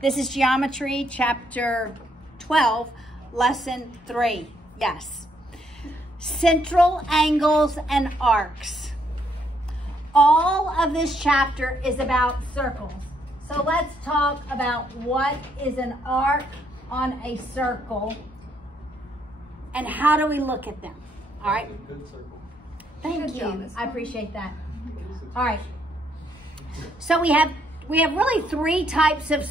This is Geometry, Chapter 12, Lesson 3. Yes. Central angles and arcs. All of this chapter is about circles. So let's talk about what is an arc on a circle and how do we look at them. All right. Good circle. Thank you. I appreciate that. All right. So we have really three types of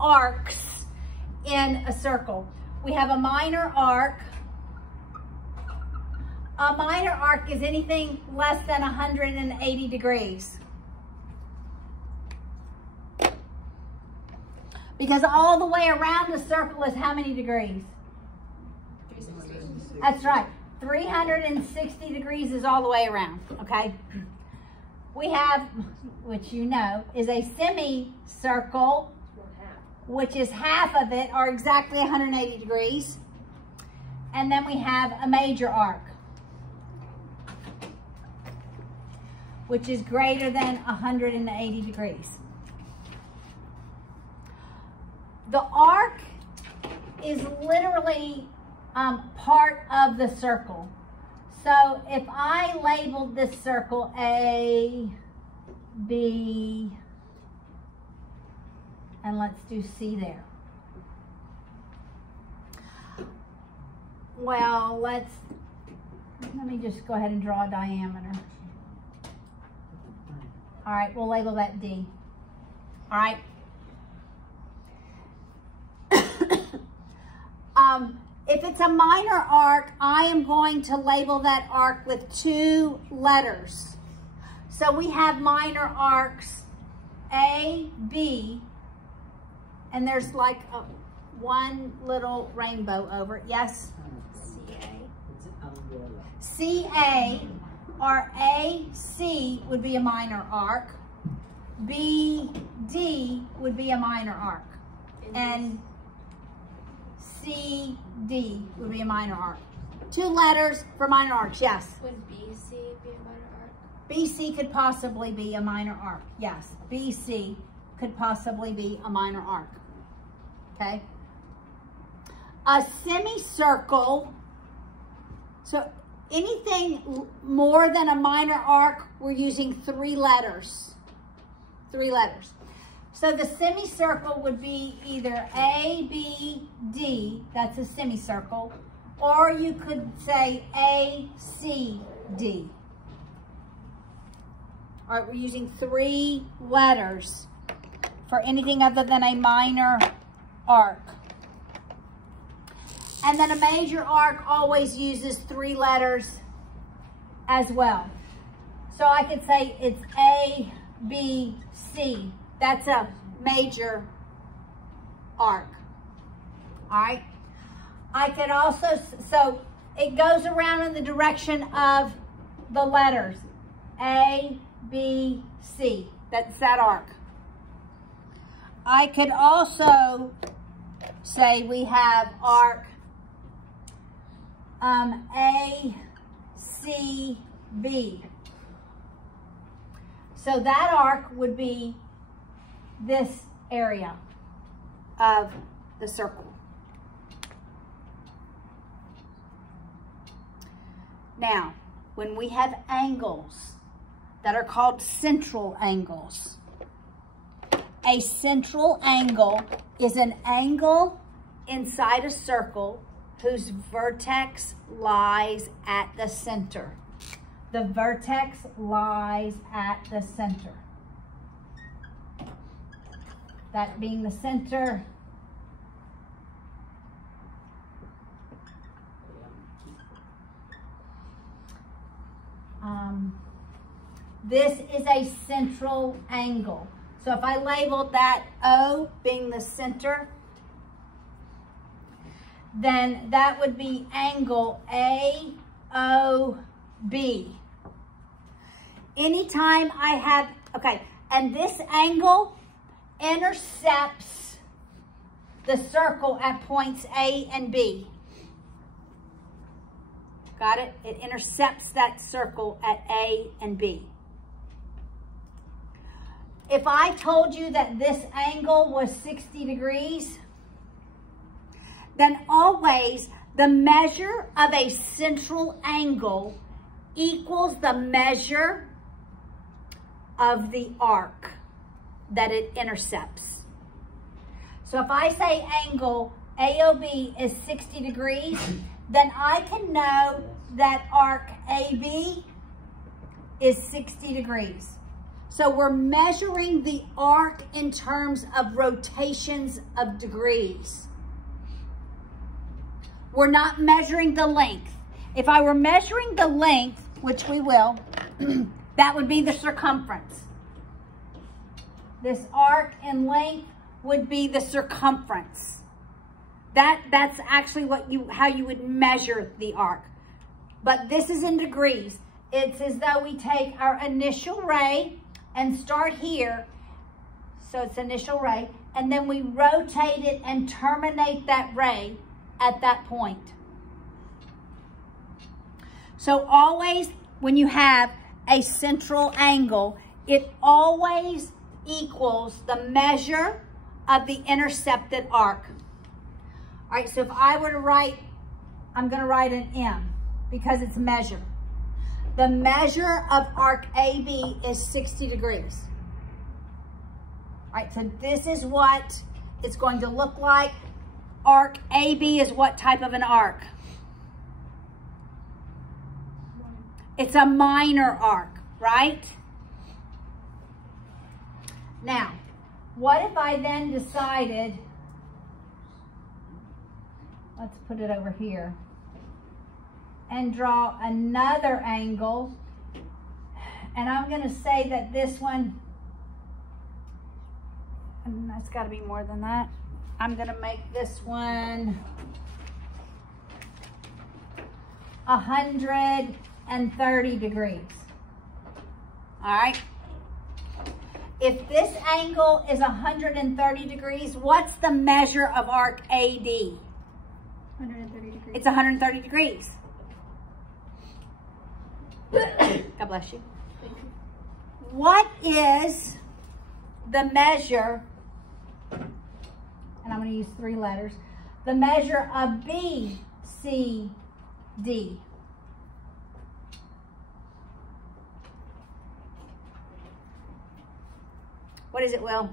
arcs in a circle. We have a minor arc. A minor arc is anything less than 180 degrees. Because all the way around the circle is how many degrees? 360. That's right. 360 degrees is all the way around, okay? We have, which you know, is a semicircle, which is half of it, or exactly 180 degrees. And then we have a major arc, which is greater than 180 degrees. The arc is literally part of the circle. So if I labeled this circle A, B, and let's do C there. Well, let me just go ahead and draw a diameter. All right, we'll label that D. All right. If it's a minor arc, I am going to label that arc with 2 letters. So we have minor arcs A, B, and there's like one little rainbow over it. Yes? CA or AC would be a minor arc. BD would be a minor arc. And CD would be a minor arc. 2 letters for minor arcs, yes. Would BC be a minor arc? BC could possibly be a minor arc, yes. BC could possibly be a minor arc, okay? A semicircle, so anything more than a minor arc, we're using 3 letters. 3 letters. So the semicircle would be either A, B, D, that's a semicircle, or you could say A, C, D. All right, we're using 3 letters for anything other than a minor arc. And then a major arc always uses 3 letters as well. So I could say it's A, B, C. That's a major arc. All right. I could also, so it goes around in the direction of the letters A, B, C. That's that arc. I could also say we have arc A, C, B. So that arc would be this area of the circle. Now, when we have angles that are called central angles, a central angle is an angle inside a circle whose vertex lies at the center. The vertex lies at the center. That being the center. This is a central angle. So if I labeled that O being the center, then that would be angle AOB. Anytime I have, okay, and this angle intercepts the circle at points A and B. Got it? It intercepts that circle at A and B. if I told you that this angle was 60 degrees, then always the measure of a central angle equals the measure of the arc that it intercepts. So if I say angle AOB is 60 degrees, then I can know that arc AB is 60 degrees. So we're measuring the arc in terms of rotations of degrees. We're not measuring the length. If I were measuring the length, which we will, that would be the circumference. This arc in length would be the circumference. That's actually how you would measure the arc. But this is in degrees. It's as though we take our initial ray and start here. So it's initial ray. And then we rotate it and terminate that ray at that point. So always when you have a central angle, it always equals the measure of the intercepted arc. All right, so if I were to write, I'm going to write an M because it's measure. The measure of arc AB is 60 degrees. All right, so this is what it's going to look like. Arc AB is what type of an arc? It's a minor arc, right? Now, what if I then decided, let's put it over here, and draw another angle, and I'm going to say that this one, and that's got to be more than that. I'm going to make this one 130 degrees. All right. If this angle is 130 degrees, what's the measure of arc AD? 130 degrees. It's 130 degrees. God bless you. Thank you. What is the measure, and I'm going to use 3 letters, the measure of BCD? What is it, Will?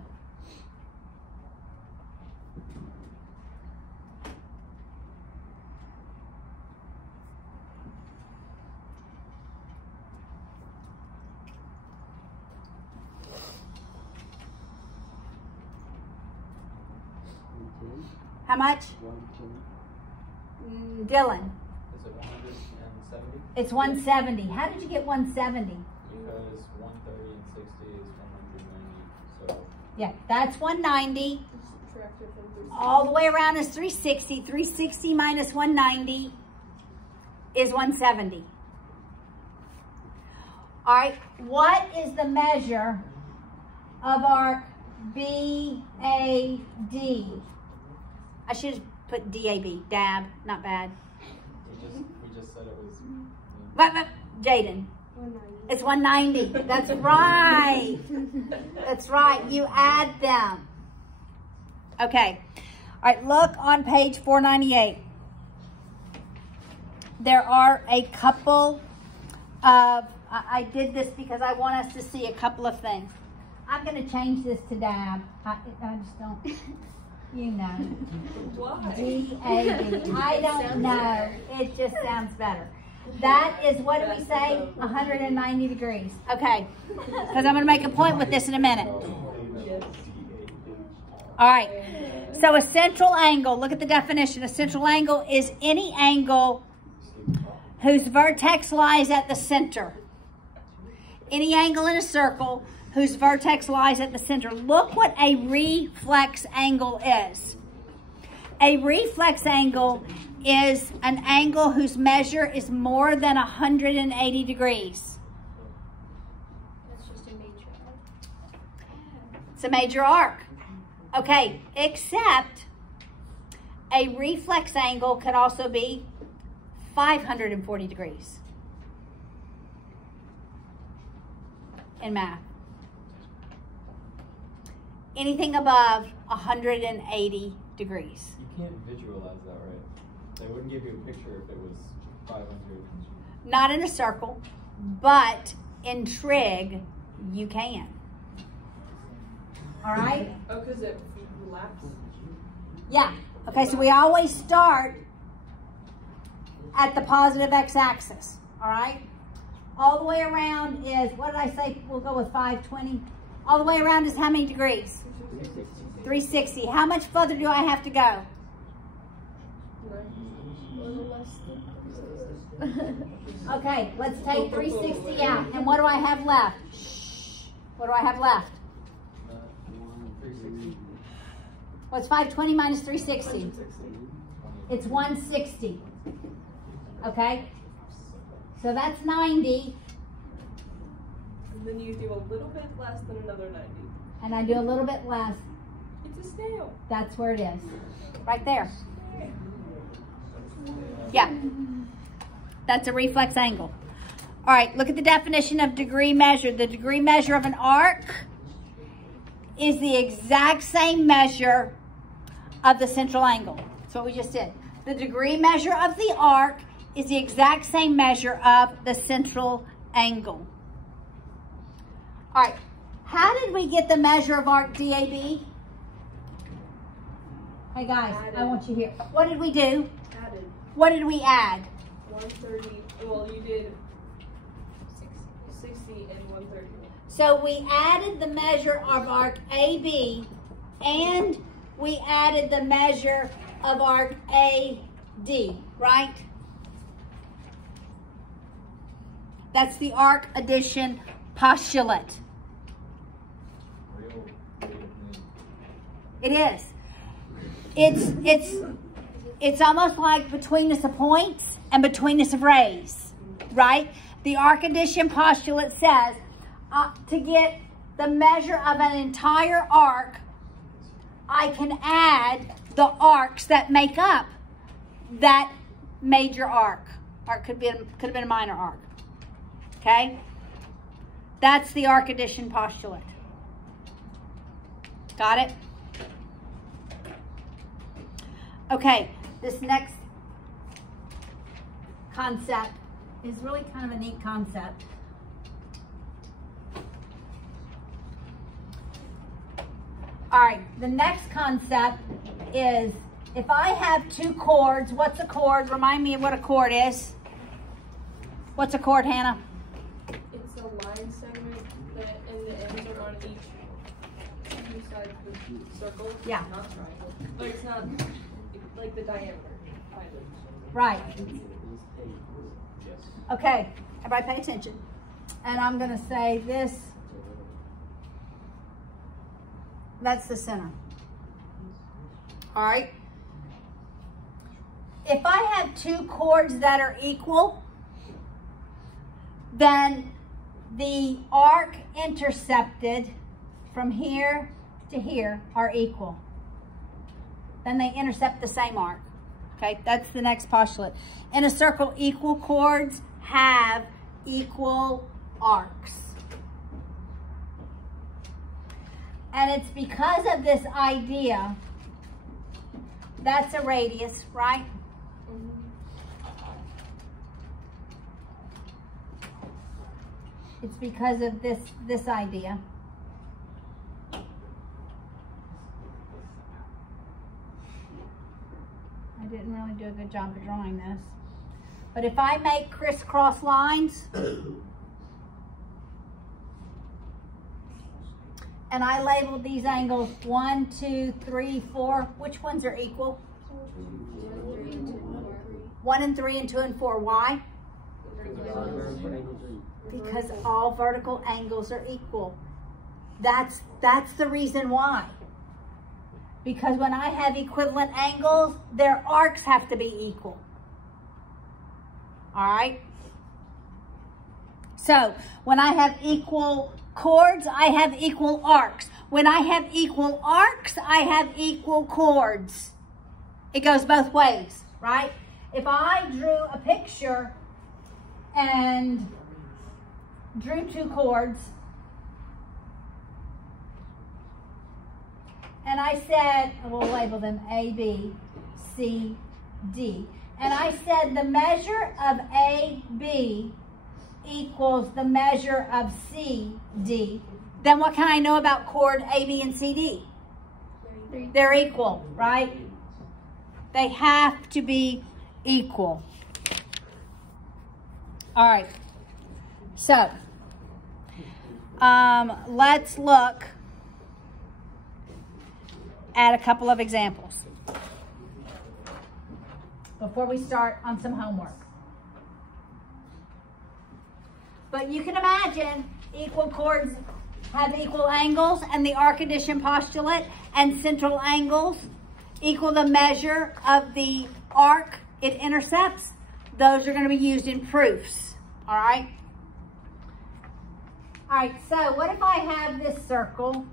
How much? 110. Dylan. Is it 170? It's 170. How did you get 170? Because 130 and 60 is 190. So Yeah, that's 190. Subtract it from 360. All the way around is 360. 360 minus 190 is 170. All right, what is the measure of arc BAD? I should have put DAB, dab, not bad. we just said it was. But Jaden, 190. it's 190. That's right. That's right. You add them. Okay. All right, look on page 498. There are a couple of, I did this because I want us to see a couple of things. I'm going to change this to dab. I just don't, you know. Why? D-A-B. I don't know. It just sounds better. That is, what do we say? 190 degrees. Okay. Because I'm going to make a point with this in a minute. All right. So a central angle, look at the definition. A central angle is any angle whose vertex lies at the center. Any angle in a circle whose vertex lies at the center. Look what a reflex angle is. A reflex angle is an angle whose measure is more than 180 degrees. That's just a major arc. It's a major arc. Okay, except a reflex angle could also be 540 degrees in math. anything above 180 degrees. You can't visualize that, right? They wouldn't give you a picture if it was 500. Not in a circle, but in trig, you can. All right? Oh, because it relaxes. Yeah. Okay, so we always start at the positive x-axis. All right? All the way around is, what did I say? We'll go with 520. All the way around is how many degrees? 360. How much further do I have to go? Okay, let's take 360 out. And what do I have left? Shh. What do I have left? 360. What's 520 minus 360? It's 160. Okay? So that's 90. And then you do a little bit less than another 90. And I do a little bit less. It's a snail. That's where it is. Right there. Yeah. That's a reflex angle. All right, look at the definition of degree measure. The degree measure of an arc is the exact same measure of the central angle. That's what we just did. The degree measure of the arc is the exact same measure of the central angle. All right, how did we get the measure of arc DAB? Hey guys, I want you here. What did we do? Added What did we add? 130. Well, you did 60 and 130. So we added the measure of arc AB and we added the measure of arc AD, right? That's the arc addition postulate. Real It is. It's almost like betweenness of points and betweenness of rays, right? The arc addition postulate says to get the measure of an entire arc, I can add the arcs that make up that major arc. Or it could have been a minor arc. Okay? That's the arc addition postulate. Got it? Okay, this next concept is really kind of a neat concept. All right, the next concept is if I have two chords, what's a chord? Remind me of what a chord is. What's a chord, Hannah? It's a line segment that, and the ends are on each two sides of the circle. Yeah. Not triangle. But it's not like the diameter. Kind of. Right. Yes. Okay, everybody pay attention. And I'm going to say this. That's the center. All right. If I have two chords that are equal, then the arc intercepted from here to here are equal. Then they intercept the same arc. Okay, that's the next postulate. In a circle, equal chords have equal arcs. And it's because of this idea, that's a radius, right? It's because of this idea. I didn't really do a good job of drawing this. But if I make crisscross lines, and I labeled these angles 1, 2, 3, 4, which ones are equal? 1 and 3 and 2 and 4. Why? Because all vertical angles are equal. That's the reason why. Because when I have equivalent angles, their arcs have to be equal. All right? So, when I have equal chords, I have equal arcs. When I have equal arcs, I have equal chords. It goes both ways, right? If I drew a picture and drew two chords, and I said, we'll label them A, B, C, D. And I said the measure of AB equals the measure of CD. Then what can I know about chord AB and CD? They're equal, right? They have to be equal. All right. So, let's look at a couple of examples before we start on some homework. But you can imagine equal chords have equal angles, and the arc addition postulate and central angles equal the measure of the arc it intercepts. Those are going to be used in proofs. All right? All right, so what if I have this circle?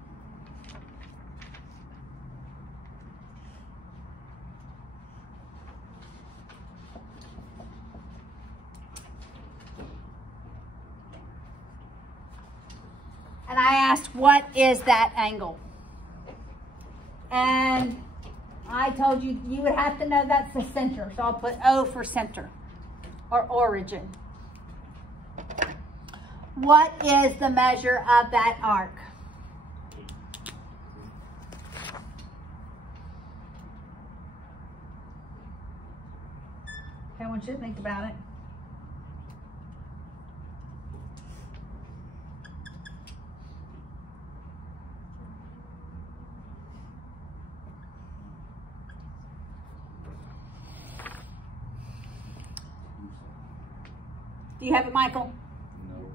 And I asked, what is that angle? And I told you, you would have to know that's the center. So I'll put O for center or origin. What is the measure of that arc? Okay, I want you to think about it. Do you have it, Michael? No.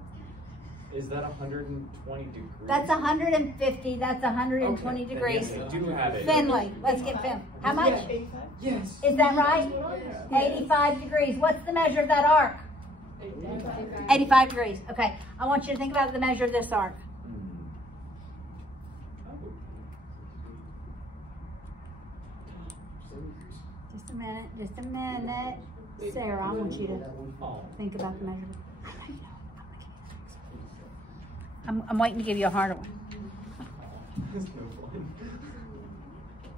Is that 120 degrees? That's 150. That's 120 Okay, degrees. yes, I do have it. Finley, let's get Finn. How much? Yes. Is that right? 85 degrees. What's the measure of that arc? 85 degrees. Okay. I want you to think about the measure of this arc. Just a minute. Just a minute. Sarah, I want you to think about the measurement. I'm waiting to give you a harder one.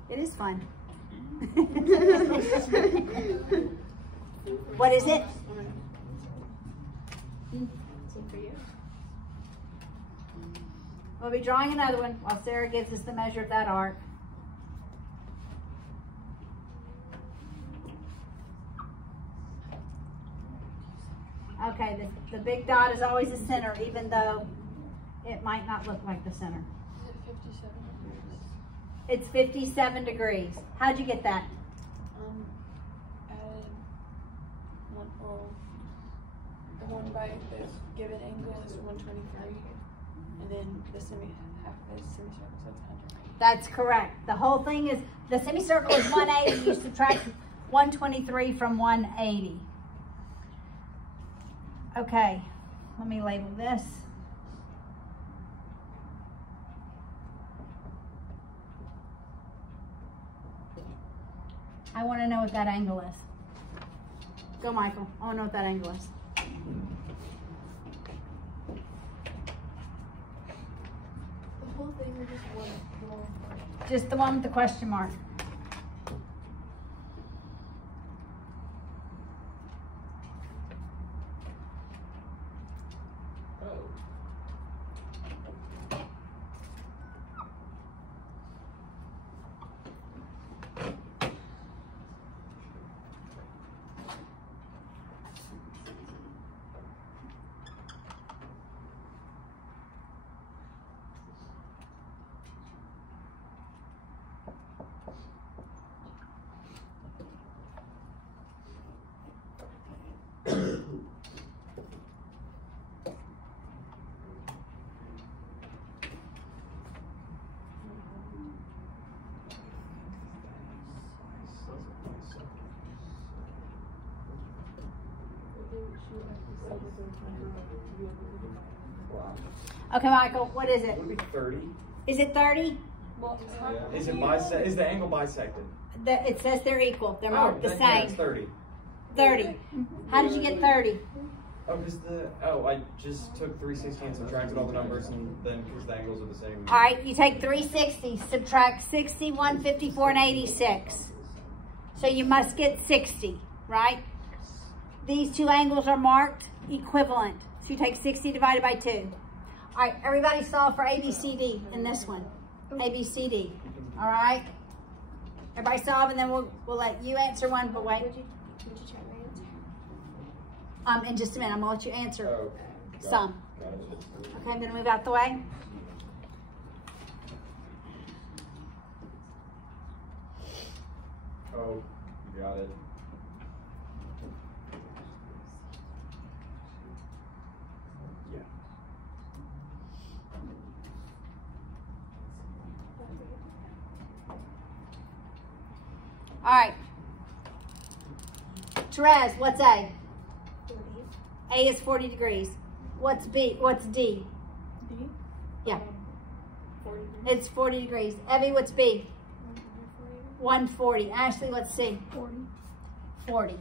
It is fun. What is it? We'll be drawing another one while Sarah gives us the measure of that arc. Okay, the big dot is always the center, even though it might not look like the center. It's 57 degrees. How'd you get that? Added one, well, the one by the given angle is 123, and then the half of the semicircle, so it's 100. That's correct. The whole thing is, the semicircle is 180. You subtract 123 from 180. Okay, let me label this. I want to know what that angle is. Go, Michael. I want to know what that angle is. The whole thing or just one? Just the one with the question mark. Okay, Michael, what is it? Would it be 30? Is it 30? Well, Is it is the angle bisected? It says they're equal. They're marked the then yeah, same. it's 30. 30. How did you get 30? I just took 360 and subtracted all the numbers, and then because the angles are the same. All right, you take 360, subtract 60, 154, and 86. So you must get 60, right? These two angles are marked equivalent. So you take 60 divided by 2. All right, everybody solve for ABCD in this one. ABCD, all right? Everybody solve, and then we'll let you answer one, but wait. Would you try my answer? In just a minute, I'm gonna let you answer Oh, some. got it. Okay, I'm gonna move out the way. Oh, you got it. Yeah. All right. Therese, what's A? 40. A is 40 degrees. What's B? What's D? D? Yeah, 40. it's 40 degrees. Evie, what's B? 140. 140. Ashley, what's C? 40. 40.